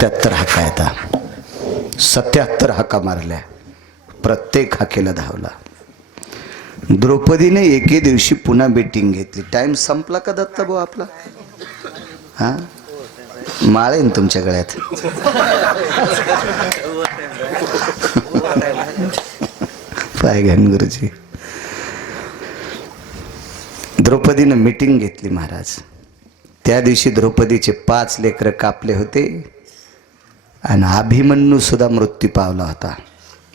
73 हाका येतात, 77 हाका मारल्या, प्रत्येक हाकेला धावला. द्रौपदीने एके दिवशी पुन्हा बेटिंग घेतली. टाइम संपला का दत्ता भाऊ आपला? हा, माळेन तुमच्या गळ्यात. पाय घ्यान गुरुजी. द्रौपदीनं मीटिंग घेतली महाराज. त्या दिवशी द्रौपदीचे 5 लेकरं कापले होते आणि अभिमन्यू सुद्धा मृत्यू पावला होता.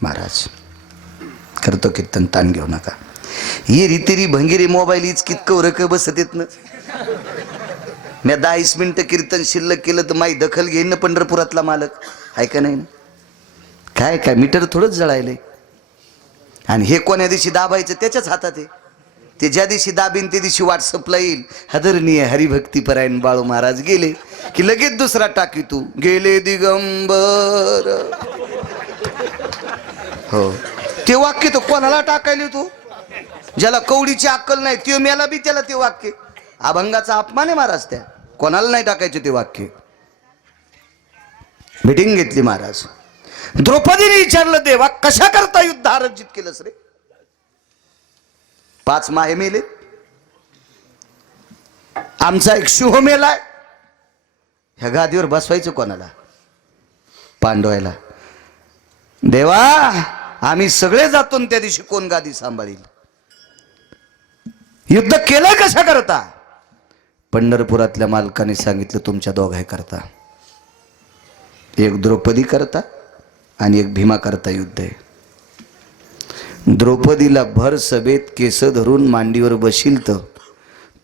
महाराज करतो कीर्तन, ताण घेऊ नका. ही रीतिरी भंगिरी मोबाईल हीच कितकं उरक बसत येत ना. मी 10 मिनिटं कीर्तन शिल्लक केलं तर माई दखल घेईन ना पंढरपुरातला मालक, ऐका नाही ना. काय काय मीटर थोडंच जळायलंय. आणि हे कोण्या दिवशी दाबायचं त्याच्याच हातात आहे. ते ज्या दिवशी दाबीन ते दिवशी व्हॉट्सअपला येईल, आदरणीय हरिभक्तीपरायण बाळू महाराज गेले की लगेच दुसरा टाकी तू गेले दिगंबर. हो, ते वाक्य तो कोणाला टाकायले तू? ज्याला कवडीची अक्कल नाही ते मेला बी त्याला ते वाक्य. अभंगाचा अपमान आहे महाराज. त्या कोणाला नाही टाकायचे ते वाक्य. मीटिंग घेतली महाराज. द्रौपदीने विचारलं, देवा कशा करता युद्ध आरंजित केलंस रे? 5 माहे मेले, आमचा एक शिव मेलाय. ह्या गादीवर बसवायचं कोणाला? पांडवायला. देवा आम्ही सगळे जातो, त्या दिवशी कोण गादी सांभाळील? युद्ध केलं कशा करता? पंढरपुरातल्या मालकाने सांगितलं, तुमच्या दोघाही करता. एक द्रौपदी करता आणि एक भीमा करता युद्ध आहे. द्रौपदीला भर सभेत केस धरून मांडीवर बशील तर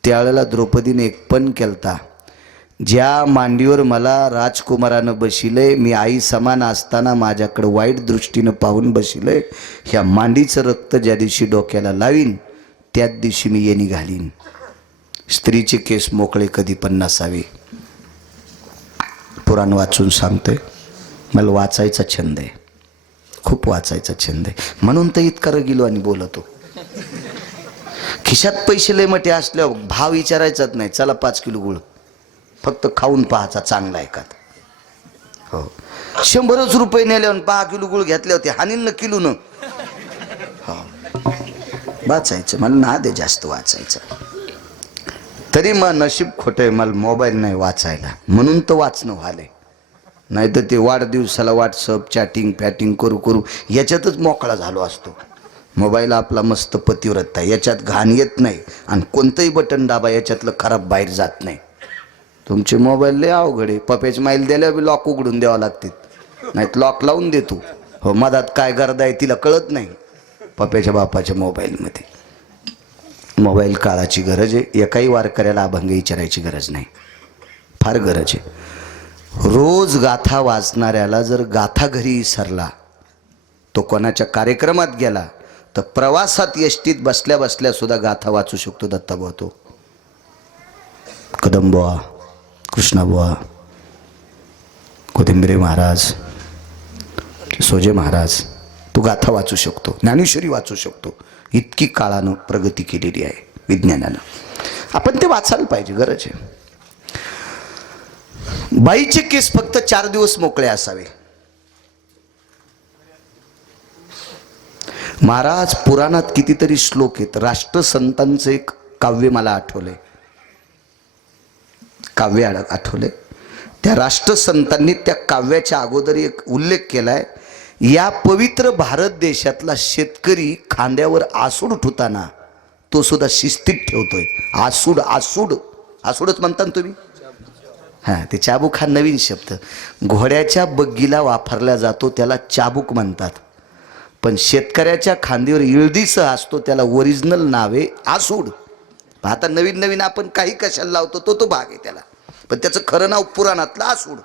त्यावेळेला द्रौपदीने एक पण केलता, ज्या मांडीवर मला राजकुमारानं बशिलय, मी आई समान असताना माझ्याकडे वाईट दृष्टीनं पाहून बशिलय, ह्या मांडीचं रक्त ज्या दिवशी डोक्याला लावीन त्याच दिवशी मी येणी घालीन. स्त्रीचे केस मोकळे कधी पण नसावे. पुराण वाचून सांगतोय. मला वाचायचा छंद आहे, खूप वाचायचा छंद आहे, म्हणून तर इतका रगिलो आणि बोलतो. खिशात पैसे लय मोठे असल्यावर भाव विचारायचाच नाही. चला 5 किलो गुळ, फक्त खाऊन पाहायचा चांगला आहे का. हो, 100 रुपये नेल्यावर 5 किलो गुळ घेतले होते, हानीन न किलो न. हो, वाचायचं मला ना दे जास्त वाचायचं. तरी मग नशीब खोटं आहे, मला मोबाईल नाही वाचायला, म्हणून तर वाचणं व्हालंय. नाही तर ते वाढदिवसाला व्हॉट्सअप चॅटिंग फॅटिंग करू करू याच्यातच मोकळा झालो असतो. मोबाईल आपला मस्त पतिव्रत आहे, याच्यात घाण येत नाही आणि कोणतंही बटन दाबा याच्यातलं खराब बाहेर जात नाही. तुमचे मोबाईल लय अवघड आहे. पप्याची माईल द्यायला बी लॉक उघडून द्यावं लागते, नाहीत लॉक लावून देतो. हो, मधात काय गर्दा आहे तिला कळत नाही. पप्याच्या बापाच्या मोबाईलमध्ये. मोबाईल काळाची गरज आहे. एकाही वारकऱ्याला अभंग विचारायची गरज नाही, फार गरज आहे. रोज गाथा वाचणाऱ्याला जर गाथा घरी विसरला, तो कोणाच्या कार्यक्रमात गेला तर प्रवासात एसटीत बसल्या बसल्या सुद्धा गाथा वाचू शकतो. दत्ताबुवा, तो कदमबुवा, कृष्णाबुवा, कोथिंबिरे महाराज, सोजे महाराज, तो गाथा वाचू शकतो. ज्ञानेश्वरी वाचू शकतो. इतकी काळानं प्रगती केलेली आहे विज्ञानानं. आपण ते वाचायला पाहिजे, गरज आहे. बाईचे केस फक्त 4 दिवस मोकळे असावे. महाराज पुराणात कितीतरी श्लोक आहेत. राष्ट्रसंतांचं एक काव्य मला आठवलंय, काव्य आठवलंय. त्या राष्ट्रसंतांनी त्या काव्याच्या अगोदर एक उल्लेख केलाय. या पवित्र भारत देशातला शेतकरी खांद्यावर आसूड ठेवताना तो सुद्धा शिस्तीत ठेवतोय. आसूड, आसूड, आसूडच म्हणता ना तुम्ही. हां, ते चाबूक हा नवीन शब्द. घोड्याच्या बग्गीला वापरला जातो त्याला चाबूक म्हणतात, पण शेतकऱ्याच्या खांद्यावर इळदीसह असतो त्याला ओरिजिनल नाव आहे आसूड. आता नवीन नवीन आपण काही कशाला लावतो तो भाग आहे त्याला, पण त्याचं खरं नाव पुराणातलं आसूड.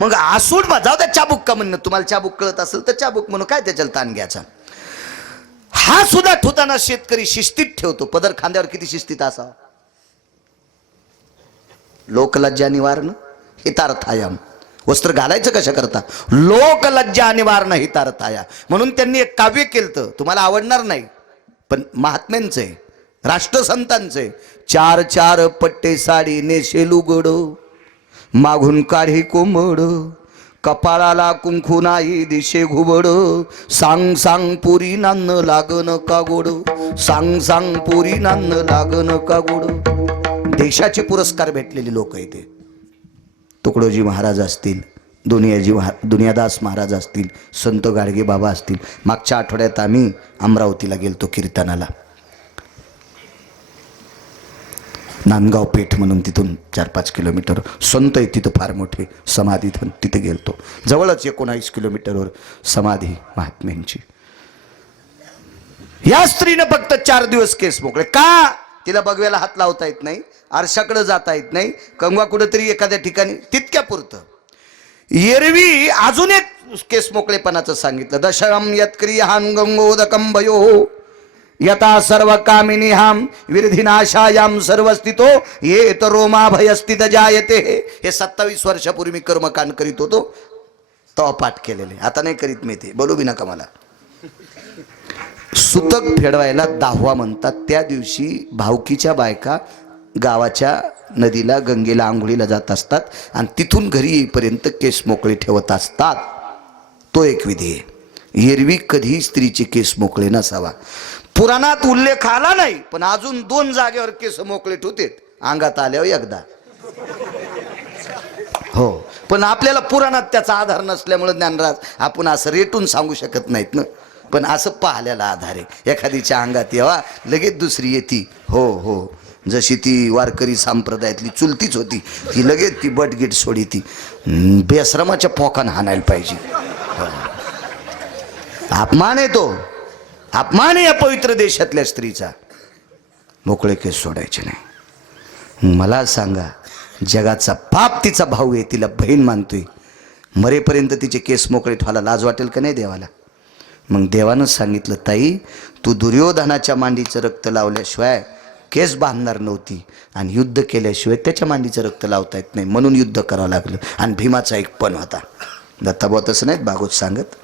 मग आसूड जाऊ द्या, चाबूक का म्हणणं. तुम्हाला चाबूक कळत असेल तर चाबूक म्हणून काय त्याच्याला ताण घ्यायचा. हा सुद्धा ठेवताना शेतकरी शिस्तीत ठेवतो. पदर खांद्यावर किती शिस्तीत असावा. लोकलज्जा निवारण हितार्थायाम. वस्त्र घालायचं कशा करता? लोकलज्जा निवारण हितार्थाया. म्हणून त्यांनी एक काव्य केलं, तुम्हाला आवडणार नाही पण महात्म्यांचं आहे, राष्ट्रसंतांचं आहे. 4 4 पट्टे साडी नेशेलू गडो, मागून काढी कोंबड, कपाळाला कुंकू नाही दिशे घुबड, सांग सांग पुरी नान्न लागन का गोड, सांग सांग पुरी नान्न लागन का गोड. देशाचे पुरस्कार भेटलेले लोक आहेत ते. तुकडोजी महाराज असतील, दुनियादास महाराज असतील, संत गाडगे बाबा असतील. मागच्या आठवड्यात आम्ही अमरावतीला गेलतो कीर्तनाला. नांदगाव पेठ म्हणून तिथून 4-5 किलोमीटर संत आहे तिथं फार मोठे समाधी, तिथे गेलतो. जवळच 19 किलोमीटरवर समाधी महात्म्यांची. या स्त्रीनं फक्त 4 दिवस केस मोकळे का? तिला बगव्याला हात लावता येत नाही, आरशाकडे जाता येत नाही, कंगवा कुठेतरी एखाद्या ठिकाणी, तितक्या पुरतं. एरवी अजून एक केस मोकळेपणाचं सांगितलं. दशरम यत्क्रियान गंगोदकं भयो यथा सर्व कामिनीहाम विरधिनाशायाम सर्वस्थितो ये तर रोमाभयस्थित जायते. हे 27 वर्षापूर्वी मी कर्मकांड करीत होतो तो पाठ केलेले, आता नाही करीत मी ते, बोलू बी नका मला. सुतक फेडवायला 10वा म्हणतात. त्या दिवशी भावकीच्या बायका गावाच्या नदीला गंगेला आंघोळीला जात असतात आणि तिथून घरी येईपर्यंत केस मोकळे ठेवत असतात. तो एक विधी आहे. एरवी कधी स्त्रीचे केस मोकळे नसावा. पुराणात उल्लेख आला नाही, पण अजून 2 जागेवर केस मोकळे ठेवते, अंगात आल्यावर एकदा. हो, पण आपल्याला पुराणात त्याचा आधार नसल्यामुळे ज्ञानराज आपण असं रेटून सांगू शकत नाहीत ना. पण असं पाहिल्याला आधार आहे. एखादीच्या अंगात येवा लगेच दुसरी येती. हो हो, जशी ती वारकरी संप्रदायातली चुलतीच होती, ती लगेच ती बटगीट सोडी, ती बेश्रमाच्या पोकान हाणायला पाहिजे. अपमान आहे तो, अपमान आहे या पवित्र देशातल्या स्त्रीचा. मोकळे केस सोडायचे नाही. मला सांगा, जगाचा बाप तिचा भाऊ आहे, तिला बहीण मानतोय, मरेपर्यंत तिचे केस मोकळे ठेवायला लाज वाटेल का नाही देवाला? मग देवानं सांगितलं, ताई तू दुर्योधनाच्या मांडीचं रक्त लावल्याशिवाय केस बांधणार नव्हती, आणि युद्ध केल्याशिवाय त्याच्या मांडीचं रक्त लावता येत नाही, म्हणून युद्ध करावं लागलं. आणि भीमाचा एक पण होता. दत्ताभाऊ तसं नाहीत भागवत सांगत,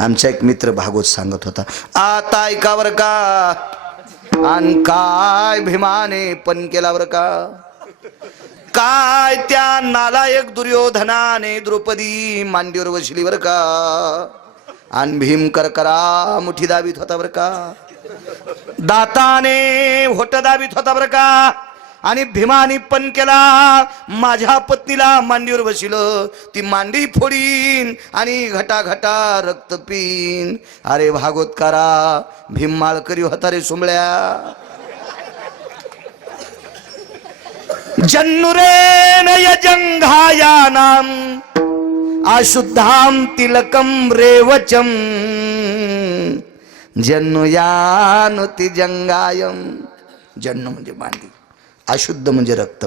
आमचा एक मित्र भागवत सांगत होता. आता ऐकावर का, आणि काय भीमाने पण केलावर का, काय त्या नालायक दुर्योधनाने द्रौपदी मांडीवर बसलीवर का, आणि भीम करकरा मुठी दाबीत होता बर का, दाताने होट दाबीत होता बर का, आणि भीमानी पण केला माझ्या पत्नीला मांडीवर बसिलं, ती मांडी फोडीन आणि घटा घटा रक्त पिन. अरे भागवतकारा, भीम माळकरी होता रे सुंबळ्या. जन्नुरेन यजंघायानाम अशुद्धाम तिलकम रेवचम जन्नुयानुति जंगायम. जन्नु म्हणजे मांडी, अशुद्ध म्हणजे रक्त.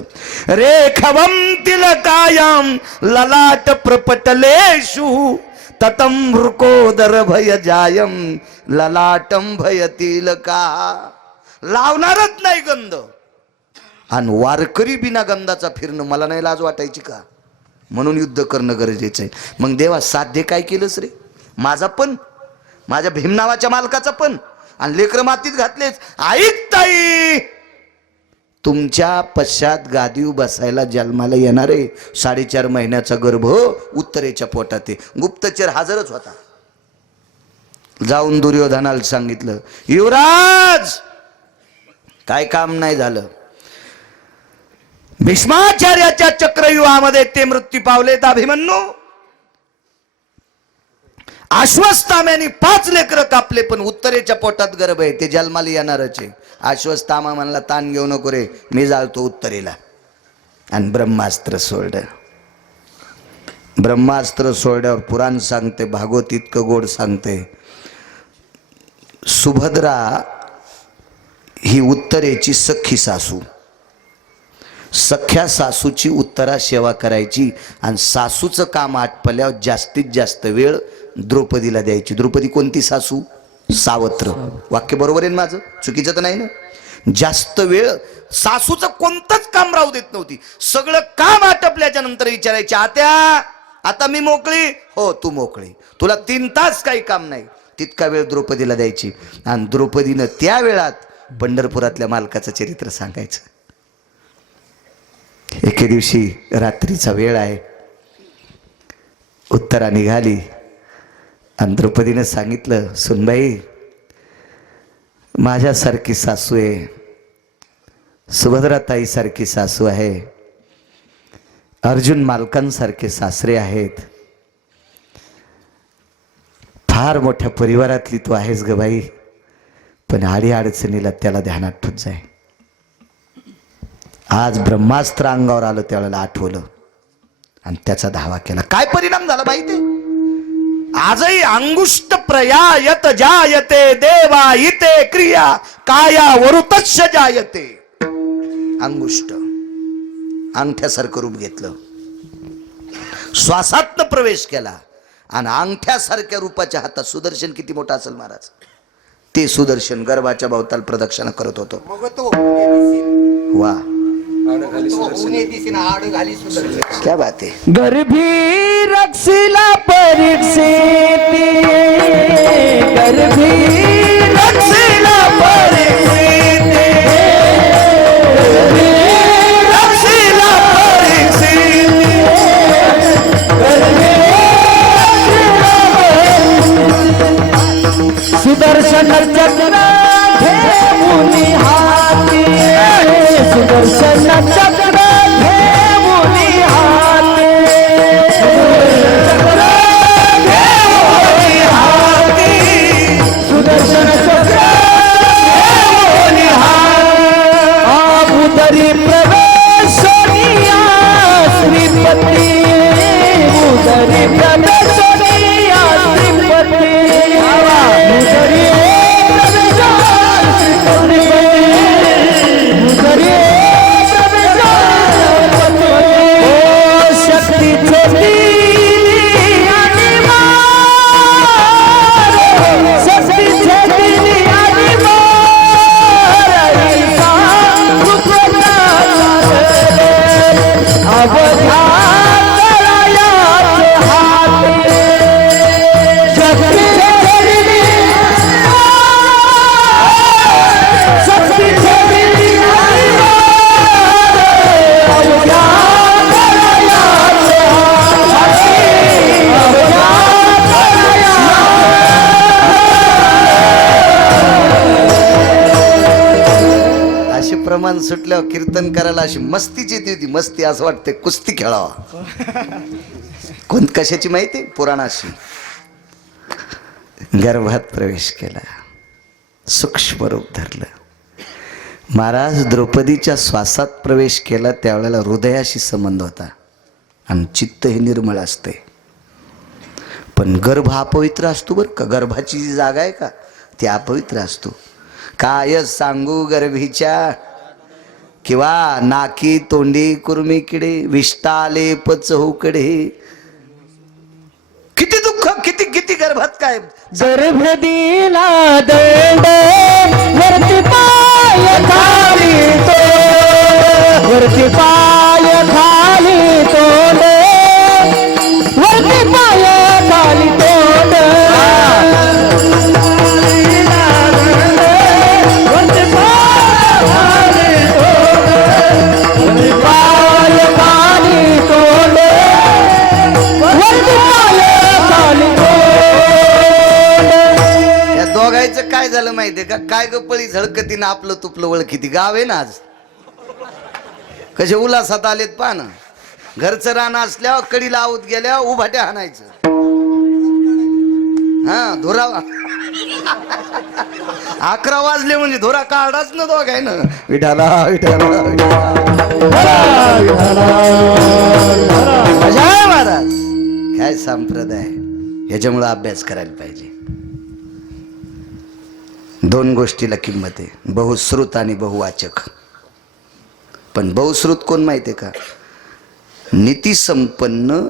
रेखवम तिलकायम ललाट प्रपटलेषु ततम मृकोदर भय जायम ललाटम भय तिलका. लावणारच नाही गंध, आणि वारकरी बिना गंधाचा फिरणं मला नाही लाज वाटायची का? म्हणून युद्ध करणं गरजेचं आहे. मग देवा साध्य काय केलंस रे? माझा पण, माझ्या भीम नावाच्या मालकाचा पण, आणि लेकरं मातीत घातलेच. ऐक ताई, तुमच्या पश्चात गादीव बसायला जन्माला येणारे 4.5 महिन्याचा गर्भ उत्तरेच्या पोटात आहे. गुप्तचर हजरच होता. जाऊन दुर्योधनाला सांगितलं, युवराज काय काम नाही झालं, भीष्माचार्याच्या चक्रव्यूहामध्ये ते मृत्यू पावलेत. अभिमन्यू अश्वत्थाम्याने 5 लेकरं कापले, पण उत्तरेच्या पोटात गर्भ आहे, ते जन्माला येणारच आहे. अश्वत्थामा म्हणला, ताण घेऊ नको रे, मी जाळतो उत्तरेला. आणि ब्रह्मास्त्र सोडलं. ब्रह्मास्त्र सोडल्यावर पुराण सांगते, भागवत इतकं गोड सांगते, सुभद्रा ही उत्तरेची सख्खी सासू, सख्या सासूची उत्तरा सेवा करायची, आणि सासूचं काम आटपल्यावर जास्तीत जास्त वेळ द्रौपदीला द्यायची. द्रौपदी कोणती सासू? सावत्र. वाक्य बरोबर आहे माझं, चुकीचं तर नाही ना? जास्त वेळ सासूचं कोणतंच काम राहू देत नव्हती. सगळं काम आटपल्याच्या नंतर विचारायची, आत्या आता मी मोकळी? हो तू मोकळी, तुला 3 तास काही काम नाही. तितका वेळ द्रौपदीला द्यायची. आणि द्रौपदीनं त्या वेळात पंढरपुरातल्या मालकाचं चरित्र सांगायचं. एके दिवशी रात्रीचा वेळ आहे, उत्तरा निघाली आणि द्रौपदीनं सांगितलं, सुनबाई माझ्यासारखी सासू आहे, सुभद्राताईसारखी सासू आहे, अर्जुन मालकांसारखे सासरे आहेत, फार मोठ्या परिवारातली तू आहेस ग बाई, पण आडी अडचणीला त्याला ध्यानात ठेवत जाय. आज ब्रह्मास्त्र अंगावर आलं त्यावेळेला आठवलं आणि त्याचा धावा केला. काय परिणाम झाला माहिती? आजही अंगुष्ट प्रयायत जायते देवा इते क्रिया काया वरुतच्छ जायते. अंगुष्ट अंगठ्यासारखं रूप घेतलं, श्वासातनं प्रवेश केला आणि अंगठ्यासारख्या रूपाच्या हातात सुदर्शन किती मोठा असेल महाराज, ते सुदर्शन गर्भाच्या भोवताल प्रदक्षिणा करत होतो. वा क्या बात आहे. गर्भी रक्षिला परीक्षेती, गर्भी रक्षिला परीक्षेती, रक्षिला परीक्षेती, सुदर्शन चक्र घेऊनी हाती, सुदर्शन चक्र घेऊनी हाती, चक्र घेऊनी हाती, सुदर्शन चक्र घेऊनी हाती. उदरी प्रवेशनिया श्रीपती, उदरी प्रवेशनिया श्रीपती, उदरी प्रमाण सुटल्यावर कीर्तन करायला अशी मस्तीची येते होती. मस्ती असं वाटते कुस्ती खेळावा. कोण कशाची माहिती? पुराणाशी. गर्भात प्रवेश केला, सूक्ष्म रूप धरलं. महाराज द्रौपदीच्या श्वासात प्रवेश केला त्यावेळेला हृदयाशी संबंध होता आणि चित्त हे निर्मळ असते. पण गर्भ अपवित्र असतो बरं का. गर्भाची जी जागा आहे का ती अपवित्र असतो. काय सांगू गर्भीच्या, किंवा नाकी तोंडी कुर्मीकडे विष्टाले पचहूकडे. किती दुःख, किती किती गर्भात काय. गर्भ दिला दंड वरती पाय खाली तो, वरती पाय खाली तोंड, वरती पाय खाली तोंड, वरती पाय खाली तोंड, पाय खाली तोंड, वरती पाय खाली तोंड. या दोघांचं काय झालं माहितीये का? काय ग पळी झळकतीनं आपलं तुपलं ओळखीती. गाव आहे ना आज, कसे उल्हासात आलेत पान. घरचं रान असल्यावर कडीला आऊत गेल्यावर उभाट्या हाणायचं. हा धुरा 11 वाजले म्हणजे धुरा काढाच ना दोघायनं. विठाला विठाला महाराज काय संप्रदाय. ह्याच्यामुळे अभ्यास करायला पाहिजे. 2 गोष्टीला किंमत आहे, बहुश्रुत आणि बहुवाचक. पण बहुश्रुत कोण माहितीये का? नीतिसंपन्न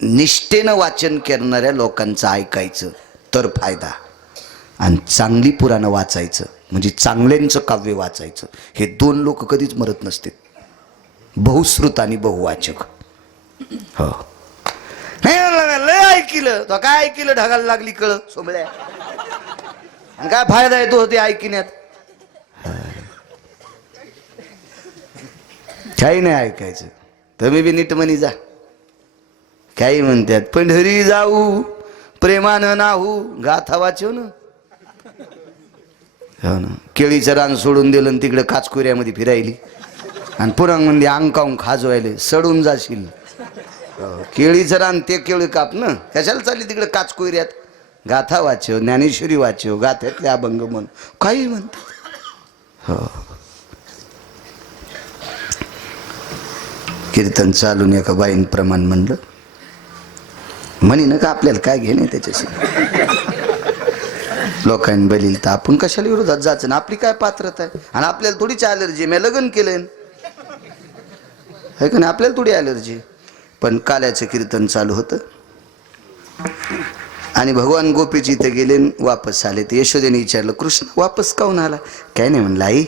निष्ठेनं वाचन करणाऱ्या लोकांचं ऐकायचं तर फायदा, आणि चांगली पुराणं वाचायचं म्हणजे चांगल्यांचं काव्य वाचायचं. हे 2 लोक कधीच मरत नसते. बहुश्रुत आणि बहुवाचक. हो लय ऐकिलं तो काय ऐकिलं ढगाला लागली कळ सोबळ्या. आणि काय फायदा येतो ते ऐकण्यात. काही नाही ऐकायचं. तुम्ही बी नीट म्हणी जा. काही म्हणतात पंढरी जाऊ प्रेमानं नाहू गाथा वाचव ना. हो ना. केळीचं रान सोडून दिलं आणि तिकडे काचकुऱ्यामध्ये फिरायली आणि पुरांमध्ये अंकावून खाजवायले सडून जाशील. केळीचं रान ते केळी काप ना, कशाला चालली तिकडे काचकुऱ्यात. गाथा वाचव, ज्ञानेश्वरी वाचव, गाथ्यातले अभंग म्हण, काही म्हणतात. हो. कीर्तन चालून एका बाईन प्रमाण म्हणलं, म्हणी ना का आपल्याला काय घेणे त्याच्याशी. लोकांनी बलील तर आपण कशाला विरोधात जायचं ना, आपली काय पात्रता आहे. आणि आपल्याला थोडीच ॲलर्जी, मी लग्न केलं आहे का नाही, आपल्याला थोडी ॲलर्जी. पण काल्याचं कीर्तन चालू होतं आणि भगवान गोपीजी इथे गेले वापस आले. ते यशोदेने विचारलं कृष्ण वापस काहून आला. काय नाही म्हणलं आई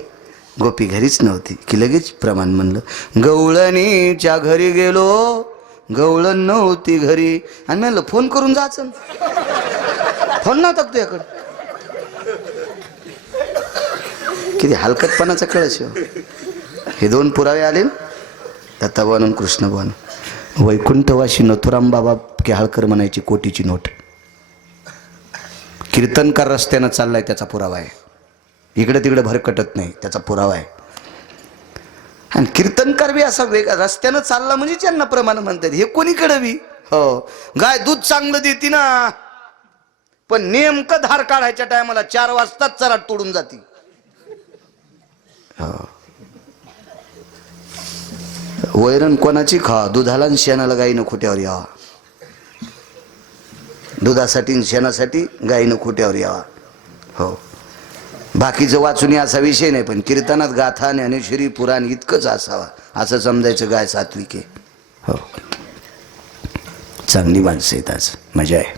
गोपी घरीच नव्हती. की लगेच प्रमाण म्हणलं गवळणीच्या घरी गेलो गवळण नव्हती घरी. आणि म्हणलं फोन करून जायचं, फोन नव्हता तुझ्याकडं. किती हलकटपणाचा कळस. हे दोन पुरावे आले ना, दत्ताभवान आणि कृष्णभवान. वैकुंठवाशी नथुराम बाबा केहाळकर म्हणायची कोटीची नोट. कीर्तनकार रस्त्यानं चाललाय त्याचा पुरावा आहे. इकडे तिकडे भरकटत नाही त्याचा पुरावा आहे. आणि कीर्तनकार बी असा रस्त्यानं चालला म्हणजे त्यांना प्रमाण म्हणतात. हे कोणीकडे बी हो गाय दूध चांगलं देते ना, पण नेमकं धार काढायच्या टायमाला 4 वाजताच चराट तोडून जाते. वैरण कोणाची खा, दुधाला आणि शेणाला गाईनं खोट्यावर यावा. दुधासाठी शेणासाठी गाईनं खोट्यावर यावा. हो. बाकीचं वाचून असा विषय नाही, पण कीर्तनात गाथा ज्ञानेश्वरी पुराण इतकंच असावा असं समजायचं. गाय सात्विक आहे. हो. चांगली माणसं आहेत आज, मजा आहे.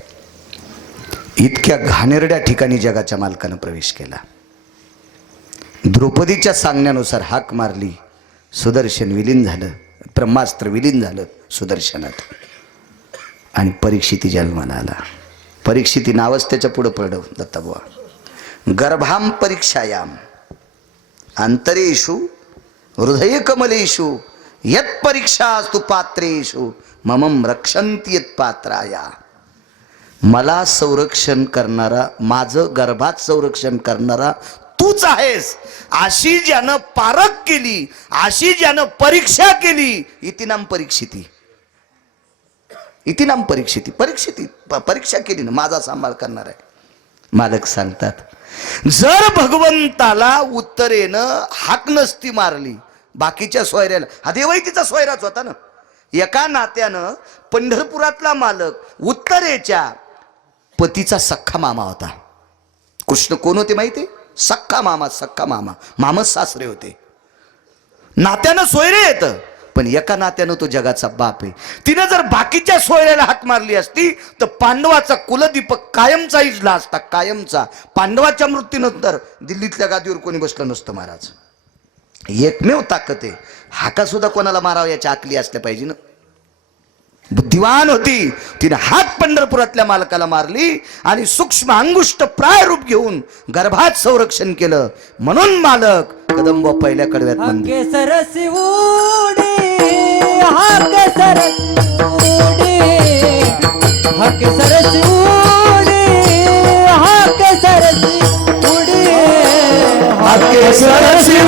इतक्या घाणेरड्या ठिकाणी जगाच्या मालकानं प्रवेश केला. द्रौपदीच्या सांगण्यानुसार हाक मारली, सुदर्शन विलीन झालं, ब्रह्मास्त्र विलीन झालं सुदर्शनात. आणि परीक्षिती जन्माला आला. परीक्षिती नावच त्याच्या पुढं पडलं दत्ताबुवा. गर्भाम परीक्षायाम अंतरेषु हृदय कमलेषु यत परीक्षास्तु पात्रेषु ममम रक्षन्ति यत पात्राया. मला संरक्षण करणारा, माझं गर्भात संरक्षण करणारा तूच आहेस. अशी ज्यानं पारख केली, अशी ज्यानं परीक्षा केली, इति नाम परीक्षिती. इति नाम परीक्षिती. परीक्षा केली ना, माझा सांभाळ करणार आहे. मालक सांगतात जर भगवंताला उत्तरेनं हाक नसती मारली, बाकीच्या सोयऱ्याला, हा देवही तिचा सोयराच होता ना. एका नात्यानं पंढरपुरातला मालक उत्तरेच्या पतीचा सख्खा मामा होता. कृष्ण कोण होते माहिती? सख्खा मामा. सख्खा मामा, मामच सासरे होते. नात्यानं सोयरे येत, पण एका नात्यानं तो जगाचा बाप आहे. तिनं जर बाकीच्या सोयऱ्याला हाक मारली असती तर पांडवाचा कुलदीपक कायमचा इजला असता, कायमचा. पांडवाच्या मृत्यूनंतर दिल्लीतल्या गादीवर कोणी बसलं नसतं महाराज. एकमेव ताकद आहे. हाका सुद्धा कोणाला मारावं याच्या आकली असल्या पाहिजे ना. बुद्धिवान होती. तिने हात पंढरपुरातल्या मालकाला मारली आणि सूक्ष्म अंगुष्ट प्राय रूप घेऊन गर्भात संरक्षण केलं. म्हणून मालक कदंब पहिल्या कडव्यात म्हणते सरसी उडी हाके सरसी उडी हाके सरसी उडी हाके सरसी उडी हाके सरसी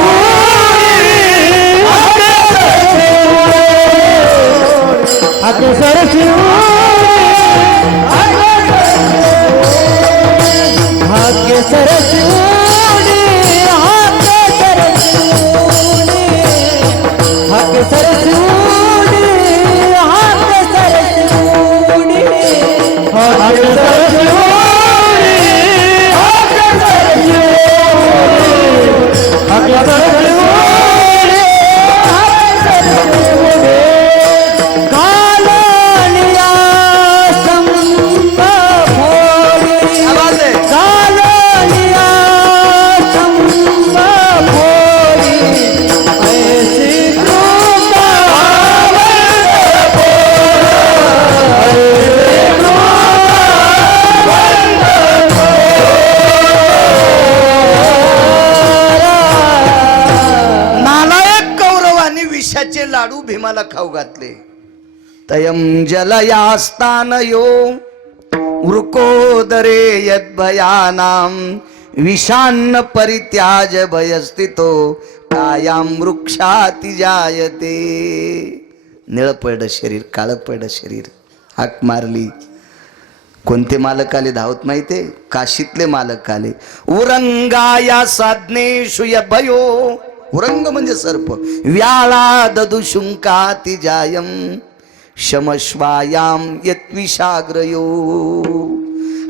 हाके सरसी हाके सरसी हाके सरसी हाके सरसी भीमाला खाऊ घातले. तयं जलयास्तानयो वृकोदरे यद्भयानां विषान्न परित्याज भयस्थितो कायां वृक्षाति जायते. निळं पडलं शरीर, काळं पडलं शरीर. हाक मारली. कोणते मालक आले धावत माहितीये? काशीतले मालक आले. उरंगाया साधनेषु यद्भयो, उरंग म्हणजे सर्प. व्याळा ददुशुंकाति जायं शमश्वायाम यत्विषाग्रयो.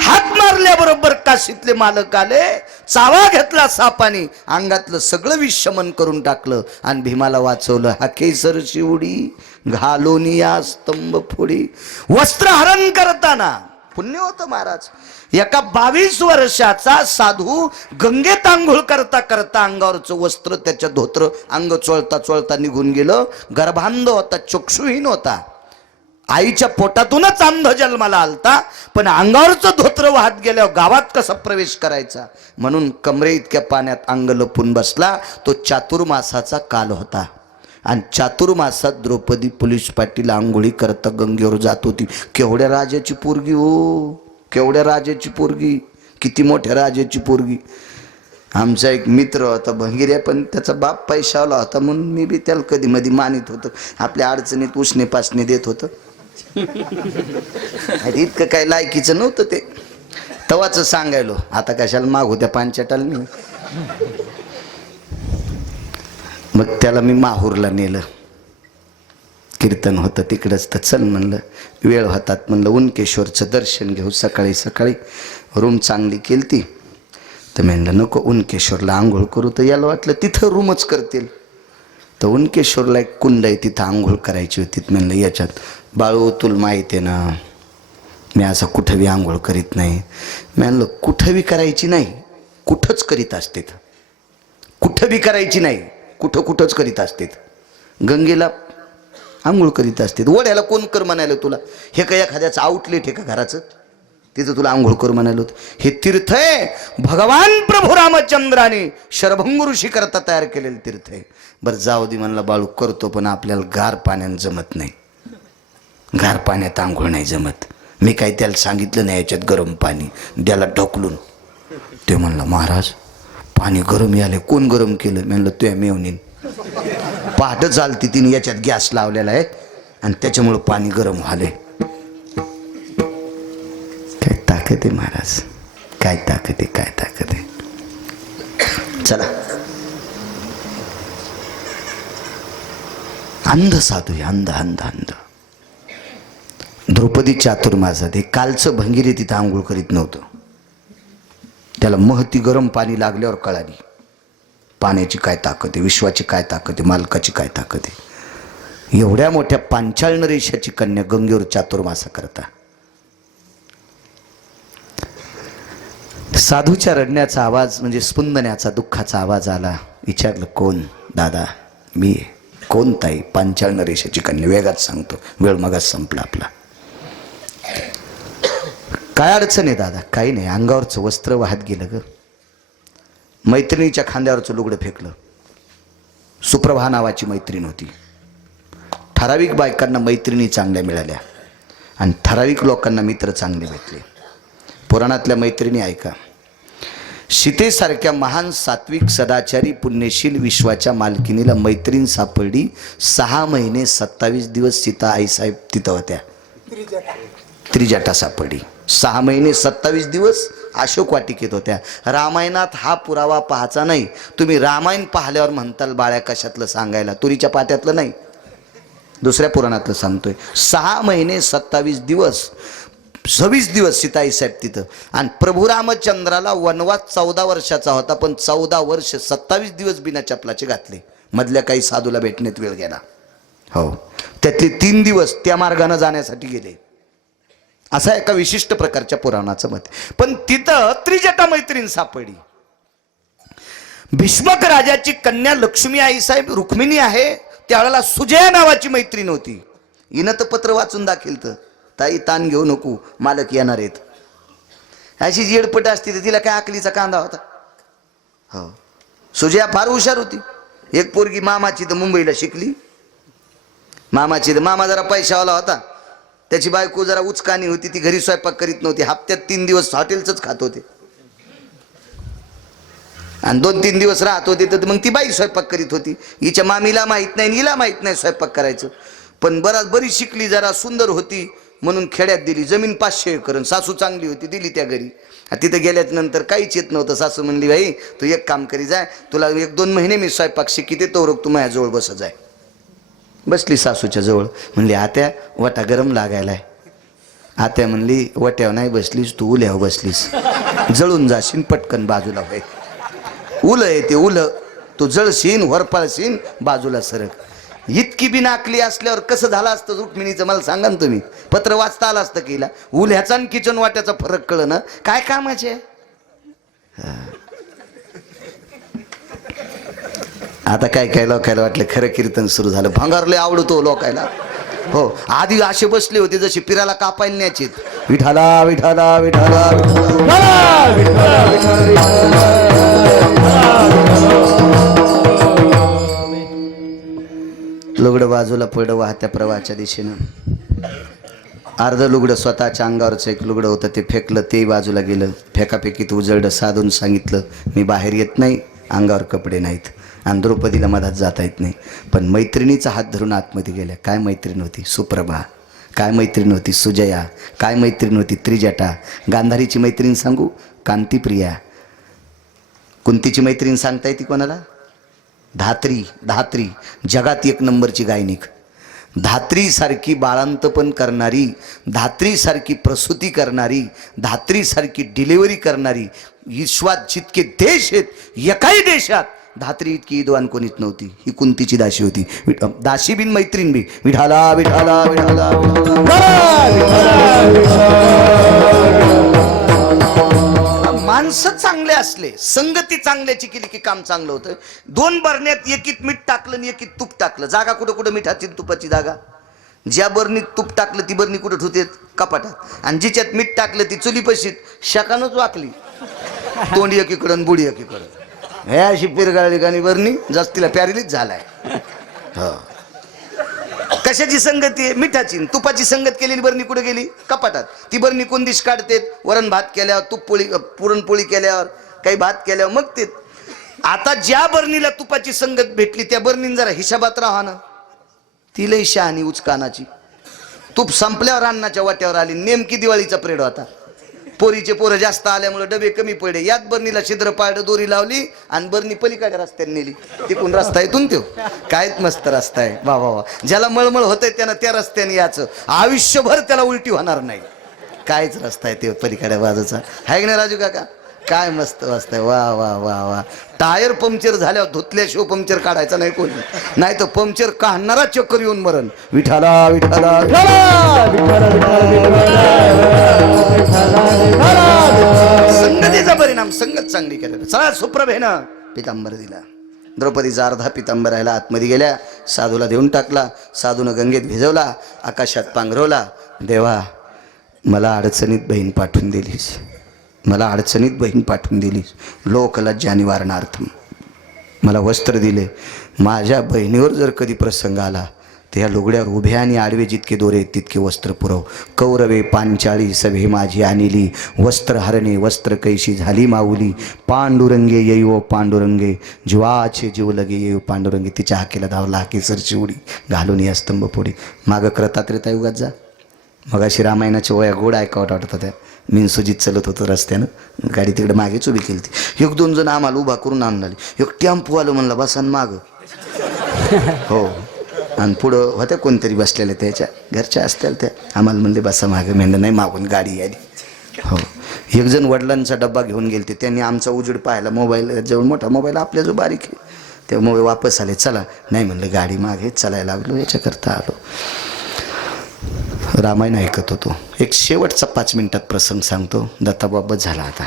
हात मारल्याबरोबर काशीतले मालक आले. चावा घेतला सापाने, अंगातलं सगळं विष शमन करून टाकलं आणि भीमाला वाचवलं. हाकेसर शिवडी घालोनिया स्तंभ फोडी. वस्त्रहरण करताना पुण्य होतं महाराज. एका 22 वर्षाचा साधू गंगेत आंघोळ करता करता अंगावरचं वस्त्र, त्याच्या धोत्र अंग चोळता चोळता निघून गेलं. गर्भांध होता, चक्षुहीन होता. आईच्या पोटातूनच अंध जन्माला आलता, पण अंगावरचं धोत्र वाहत गेल्यावर गावात कसा प्रवेश करायचा म्हणून कमरे इतक्या पाण्यात अंग लपून बसला. तो चातुर्मासाचा काल होता आणि चातुर्मासात द्रौपदी पोलीस पाटील आंघोळी करता गंगेवर जात होती. केवढ्या राजाची पोरगी हो, केवढ्या राजाची पोरगी, किती मोठ्या राजाची पोरगी. आमचा एक मित्र होता भंगिऱ्या, पण त्याचा बाप पैशावाला होता म्हणून मी बी त्याला कधी मधी मानित होतं. आपल्या अडचणीत उसने पासने देत होतं. इतकं काय लायकीचं नव्हतं ते, तवाच सांगायलो. आता कशाला मागू त्या पांचटाला मी. मग त्याला मी माहूरला नेलं. कीर्तन होतं तिकडंच, तर चल म्हणलं. वेळ होतात म्हणलं उनकेश्वरचं दर्शन घेऊ. सकाळी सकाळी रूम चांगली केली तर म्हणलं नको उनकेश्वरला आंघोळ करू. तर याला वाटलं तिथं रूमच करतील. तर उनकेश्वरला एक कुंड आहे, तिथं आंघोळ करायची होती. म्हणलं याच्यात बाळू तुला माहिती आहे ना, मी असं कुठं बी आंघोळ करीत नाही. म्हणलं कुठं बी करायची नाही, कुठंच करीत असते. कुठं बी करायची नाही, कुठं कुठंच करीत असते. गंगेला आंघोळ करीत असते. वड्याला कोण कर म्हणायला तुला? हे काय एखाद्याचं आउटलेट आहे का घराचं? तिथं तुला आंघोळ कर म्हणालो. हे तीर्थ आहे भगवान प्रभू रामचंद्राने शरभंग ऋषी करता तयार केलेलं तीर्थ आहे. बरं जाऊ दे म्हणलं बाळू करतो, पण आपल्याला गार पाण्यानं जमत नाही. गार पाण्यात आंघोळ नाही जमत. मी काही त्याला सांगितलं नाही याच्यात गरम पाणी द्याला ढकलून. ते म्हणला महाराज पाणी गरम याले. कोण गरम केलं? म्हणलं तुया मेवणीन. पहाट चालती तिने याच्यात गॅस लावलेला आहे आणि त्याच्यामुळं पाणी गरम व्हाले. काय ताकद आहे महाराज, काय ताकद आहे, काय ताकद आहे. चला अंध साधू आहे, अंध अंध अंध. द्रौपदी चातुर्मासात हे कालचं भंगिरी तिथं आंघोळ करीत नव्हतं. त्याला महती गरम पाणी लागल्यावर कळाली पाण्याची काय ताकद आहे, विश्वाची काय ताकद आहे, मालकाची काय ताकद आहे. एवढ्या मोठ्या पांचाळ नरेशाची कन्या गंगेवर चातुर्मासा करता. साधूच्या रडण्याचा आवाज म्हणजे स्पंदण्याचा, दुःखाचा आवाज आला. विचारलं कोण? दादा मी. कोण? ताई. पांचाळ नरेशाची कन्या. वेगात सांगतो, वेळ मगाच संपला आपला. काय अडचण आहे दादा? काही नाही, अंगावरचं वस्त्र वाहत गेलं ग. मैत्रिणीच्या खांद्यावरचं लुगडं फेकलं. सुप्रभा नावाची मैत्रीण होती. ठराविक बायकांना मैत्रिणी चांगल्या मिळाल्या आणि ठराविक लोकांना मित्र चांगले भेटले. पुराणातल्या मैत्रिणी ऐका. सीतेसारख्या महान सात्विक सदाचारी पुण्यशील विश्वाच्या मालकिनीला मैत्रीण सापडली. 6 महिने 27 दिवस सीता आईसाहेब तिथं होत्या. त्रिजटा सापडली. 6 महिने 27 दिवस अशोक वाटिकेत होत्या. रामायणात हा पुरावा पाहायचा नाही. तुम्ही रामायण पाहिल्यावर म्हणताल बाळ्या कशातलं सांगायला, तुरीच्या पात्यातलं नाही, दुसऱ्या पुराणातलं सांगतोय. 6 महिने 27 दिवस 26 दिवस सीताई साहेब तिथं. आणि प्रभू रामचंद्राला वनवास 14 वर्षाचा होता, पण 14 वर्ष 27 दिवस बिना चपलाचे घातले. मधल्या काही साधूला भेटण्यात वेळ गेला. हो, त्यातले 3 दिवस त्या मार्गाने जाण्यासाठी गेले. असा एका विशिष्ट प्रकारच्या पुराणाचं मत. पण तिथं त्रिजटा मैत्रीण सापडली. भीष्मक राजाची कन्या लक्ष्मी आई साहेब रुक्मिणी आहे. त्यावेळेला सुजया नावाची मैत्रीण होती. हिनं तर पत्र वाचून दाखिलतं, ताई ताण घेऊ नको, मालक येणार आहेत. अशी जेडपट असती तर तिला काय आकलीचा कांदा होता. हो, सुजया फार हुशार होती. एक पोरगी मामाची तर मुंबईला शिकली. मामा जरा पैशावाला होता, त्याची बायको जरा उचकानी होती, ती घरी स्वयंपाक करीत नव्हती, हप्त्यात 3 दिवस हॉटेलचंच खात होते आणि 2-3 दिवस राहत होते, तर मग ती बाई स्वयंपाक करीत होती. हिच्या मामीला माहीत नाही, हिला माहीत नाही स्वयंपाक करायचं, पण बरी शिकली, जरा सुंदर होती म्हणून खेड्यात दिली. जमीन 500 एकर, सासू चांगली होती, दिली त्या घरी. तिथं गेल्याच्या नंतर काहीच येत नव्हतं. सासू म्हणली, भाई तू एक काम करी जाय, तुला 1-2 महिने मी स्वयंपाक शिकिते, तो रोग तू माझ्याजवळ बस जाय. बसली सासूच्या जवळ. म्हणली, आत्या वाटा गरम लागायलाय. आत्या म्हणली, वाट्यावर नाही बसलीस तू, उल्यावर बसलीस, जळून जाशील, पटकन बाजूला व्हाय. उल आहे ते उल, तू जळशीन, वरपाळशीन, बाजूला सरक. इतकी बी नाकली असल्यावर कसं झालं असतं रुक्मिणीचं मला सांगा ना तुम्ही. पत्र वाचता आलं असतं की हिला उल्ह्याचा आणि किचन वाट्याचा फरक कळलं ना, काय कामाचे. आता काय लोकायला वाटलं खरं कीर्तन सुरू झालं. भंगारले आवडतो लोकायला. हो, आधी असे बसले होते जसे पिराला कापायला न्यायचे. विठाला विठाला विठाला लुगडं बाजूला पडलं वाहत्या प्रवाहाच्या दिशेनं. अर्ध लुगडं स्वतःच्या अंगावरचं एक लुगडं होतं, ते फेकलं, ते बाजूला गेलं. फेकाफेकीत उजळलं. साधून सांगितलं, मी बाहेर येत नाही, अंगावर कपडे नाहीत. आणि द्रौपदीला मधात जाता येत नाही. पण मैत्रिणीचा हात धरून आतमध्ये गेल्या. काय मैत्रीण होती सुप्रभा, काय मैत्रीण होती सुजया, काय मैत्रीण होती त्रिजटा. गांधारीची मैत्रीण सांगू, कांतीप्रिया. कुंतीची मैत्रीण सांगता येते कोणाला? धात्री, जगात 1 नंबरची गायनिक. धात्रीसारखी बाळांतपण करणारी, धात्रीसारखी प्रसूती करणारी, धात्रीसारखी डिलिव्हरी करणारी विश्वात जितके देश आहेत, एकाही देशात धात्री इतकी विद्वान कोणीच नव्हती. ही कुंतीची दासी होती. दासी बिन मैत्रीण बी. विठाला विठाला विठाला माणसं चांगले असले, संगती चांगल्याची केली की काम चांगलं होतं. 2 बरण्यात एकीत मीठ टाकलं आणि एकीत तूप टाकलं. जागा कुठं मिठाची तुपाची जागा. ज्या बरणीत तूप टाकलं ती बरणी कुठं ठेवते? कपाटात. आणि जिच्यात मीठ टाकलं ती चुलीपशीत शाकानच वाकली. तोंड एकीकडं बुडी एकीकडं. हे अशी पिरगाळली गाणी बरणी जास्तीला प्यारीलीच झालाय. हो, कशाची संगती आहे? मिठाची. तुपाची संगत केलेली बरणी कुठे गेली? कपाटात. ती बरणी कोण दिश काढते? वरण भात केल्यावर, पुरणपोळी केल्यावर, काही भात केल्यावर मग ते. आता ज्या बरणीला तुपाची संगत भेटली त्या बरणीन जरा हिशाबात राहा ना. ती लई शहाणी उचकानाची. तूप संपल्यावर अन्नाच्या वाट्यावर आली. नेमकी दिवाळीचा प्रेड होता. पोरीचे पोरं जास्त आल्यामुळे डबे कमी पडले. याच बरणीला छिद्र पाडलं, दोरी लावली आणि बरणी पलीकडे रस्त्याने नेली. तिकून रस्ता येतून तो काय मस्त रस्ता आहे. वा वा वा. ज्याला मळमळ होतंय त्यानं त्या रस्त्याने याचं, आयुष्यभर त्याला उलटी होणार नाही. कायच रस्ता आहे ते पलीकडे बाजूचा, आहे की नाही राजू काका? काय मस्त रस्ता आहे. वा वा वा वा. टायर पंक्चर झाल्यावर धुतल्याशिवाय पंक्चर काढायचा नाही कोणी, नाही तर पंक्चर काढणारा चक्कर येऊन मरण. विठाला विठाला संगतीचा परिणाम संगत चांगली केली. चला सुप्रभेनं पितांबर दिला. द्रौपदीचा अर्धा पितांबर राहिला. आतमध्ये गेल्या. साधूला देऊन टाकला. साधूनं गंगेत भिजवला, आकाशात पांघरवला. देवा, मला अडचणीत बहीण पाठवून दिलीस, मला अडचणीत बहीण पाठवून दिलीस. लोकलज्जा निवारणार्थम मला वस्त्र दिले. माझ्या बहिणीवर जर कधी प्रसंग आला तर या लुगड्यावर उभ्या आणि आडवे जितके दोरे आहेत तितके वस्त्र पुरव. कौरवे पांचाळी सभे माझी आणिली, वस्त्र हरणे वस्त्र कैशी झाली माऊली. पांडुरंगे येऊ पांडुरंगे, जीवाचे जीव लगे येऊ पांडुरंगे. तिच्या हाकेला धावला केसरची उडी घालून या स्तंभ पोडी. मागं कृतात्रेता युगात जा. मग अशी रामायणाच्या वया गोड ऐकावत वाटत होत्या. मी सुजित चलत होतो रस्त्यानं, गाडी तिकडे मागेच उभी केली ती. 1-2 जण आम्हाला उभा करून आणून आली. एक टेम्पो आलो म्हणला बसा माग. हो, आणि पुढं होत्या कोणतरी बसलेल्या, त्याच्या घरच्या असतील त्या. आम्हाला म्हणले बसा मागं. म्हणलं नाही, मागून गाडी आली. हो, 1 जण वडिलांचा डब्बा घेऊन गेले. त्यांनी आमचा उजेड पाहिला. मोबाईल जवळ मोठा मोबाईल, आपल्या जो बारीक आहे, ते मोबाईल वापस आले. चला, नाही म्हणलं गाडी मागे. चालायला लागलो, याच्याकरता आलो. रामायण ऐकत होतो. एक शेवटचा 5 मिनिटात प्रसंग सांगतो. दत्ताबाबत झाला आता.